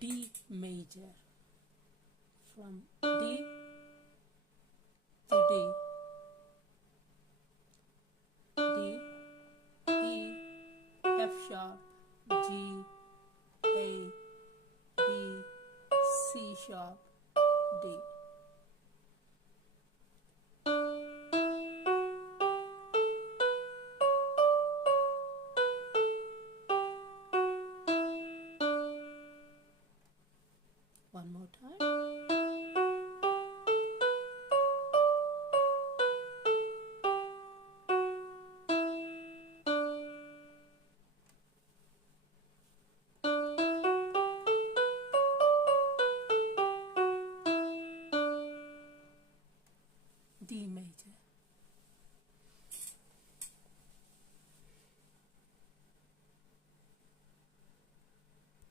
D major. From D to D. D, E, F sharp, G, A, B, C sharp, D.